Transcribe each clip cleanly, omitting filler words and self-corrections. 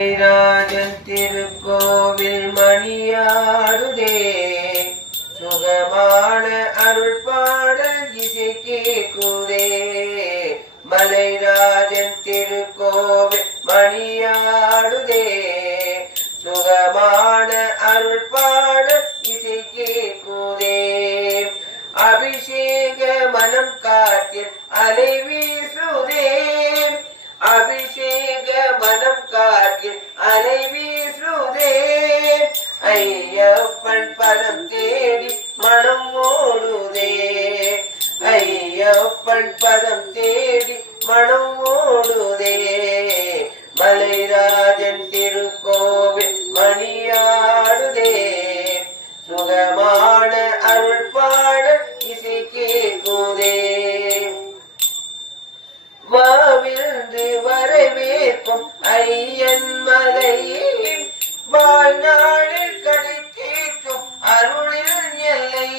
ராஜன் திருக்கோவில் மணியாடுதே சுகமான அருள் பாடல் இசை கேக்குதே. மலைராஜன் திருக்கோவில் மணியாடுதே சுகமான அருள் பாடல் இசை கேக்குதே. அபிஷேக மனம் காற்றில் அலை வீசுதே. அபிஷேக மனம் காற்றில் அலை வீசுதே. ஐயப்பன் பதம் தேடி மனம் ஓடுதே. ஐயப்பன் பதம் தேடி மனம் ஓடுதே. மலைராஜன் திருக்கோவில் மணியாடுதே சுகமான அருள் பாட இசை கேக்குதே. வாவிருந்து வரவேற்கும் ஐயன் மலையில் வாழ்நாளில் கிடைத்தேற்றும் அருளில் எல்லை.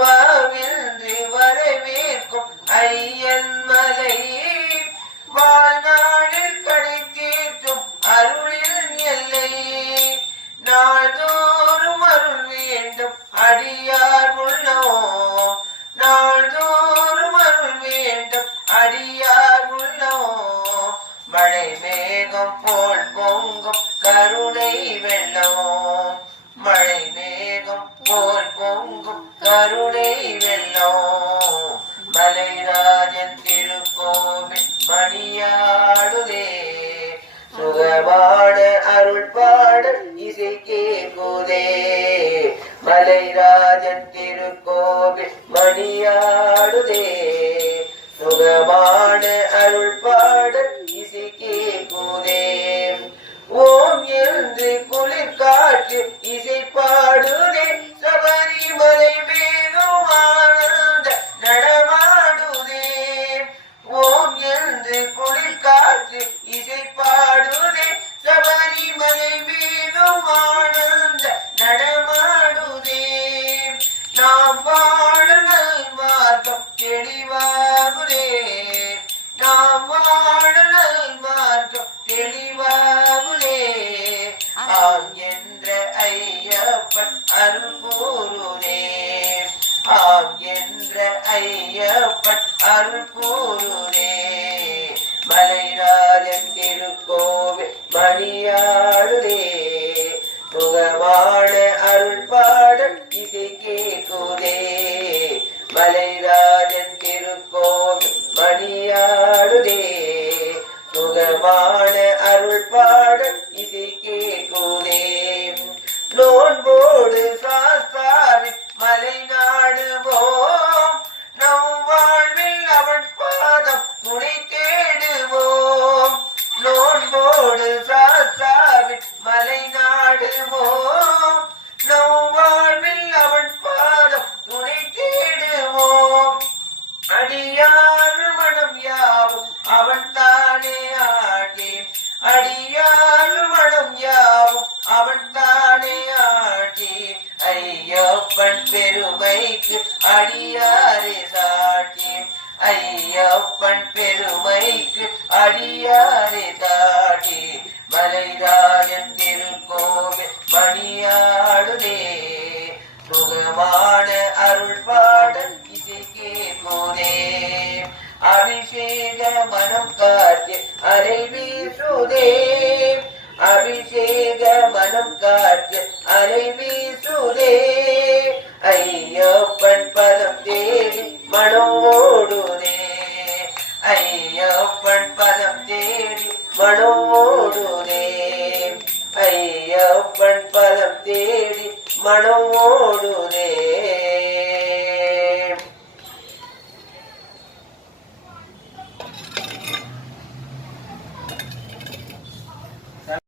வாவிருந்து வரவேற்கும் ஐயன் மலையில் வாழ்நாளில் கிடைத்தேற்றும் அருளில் எல்லை. நாள்தோறும் அருள் வேண்டும் அடியார் உள்ளோம். நாள்தோறும் அருள் வேண்டும் அடியார் உள்ளோம். மழை மேகம் போல் பொங்கும் கருணை வெள்ளம். மழை மேகம் போல் பொங்கும் கருணை வெள்ளம். மலைராஜன் திருக்கோவில் மணியாடுதே சுகமான அருள் பாடல் இசை கேக்குதே. மலைராஜன் திருக்கோவில் மணியாடுதே சுகமான அருள் பாடல் இசை கேக்குதே. ஓம் என்று குளிர் காற்று இசை பாடுதே. சபரிமலை மேலும் ஆனந்த நடமாடுதே. ஓம் என்று குளிர் காற்று இசை பாடுதே. சபரிமலை மேலும் ஆனந்த நடமாடுதே. நாம் வாழ நல் மார்க்கம் தெளிவாகுதே. நாம் வாழ நல் மார்க்கம் தெளிவாகுதே. ஆம் என்ற ஐயப்பன் அருள் கூறுதே. ஆம் என்ற ஐயப்பன் அருள் கூறுதே. மலைராஜன் திருக்கோவில் மணியாடுதே சுகமான அருள் பாடல் இசை கேக்குதே. மலைராஜன் திருக்கோவில் மணியாடுதே சுகமான அருள் பாடல் இசை கேக்குதே. நோன்போடு சாஸ்தாவின் மலை நாடுவோம். நம் வாழ்வில் அவன் பாதம் துணை தேடுவோம். நோன்போடு சாஸ்தாவின் மலை நாடுவோம். நம் வாழ்வில் அவன் பாதம் துணை தேடுவோம். அடியார் மனம் யாவும் அவன் தானே ஆட்சி. அடியார் மனம் யாவும் அவன் தானே ஆட்சி. ஐயப்பன் பெருமைக்கு அடியாரே சாட்சி. ஐயப்பன் பெருமைக்கு அடியாரே சாட்சி. மலைராஜன் திருக்கோவில் மணியாடுதே சுகமான அருள் பாடல் இசை கேக்குதே. அபிஷேக மனம் காற்றில் அலை வீசுதே. அபிஷேக மனம் காற்றில் அலை வீசுதே. ஐயப்பன் பதம் தேடி மனம் ஓடுதே. ஐயப்பன் பதம் தேடி மனம் ஓடுதே. ஐயப்பன் பதம் தேடி மனம் ஓடுதே.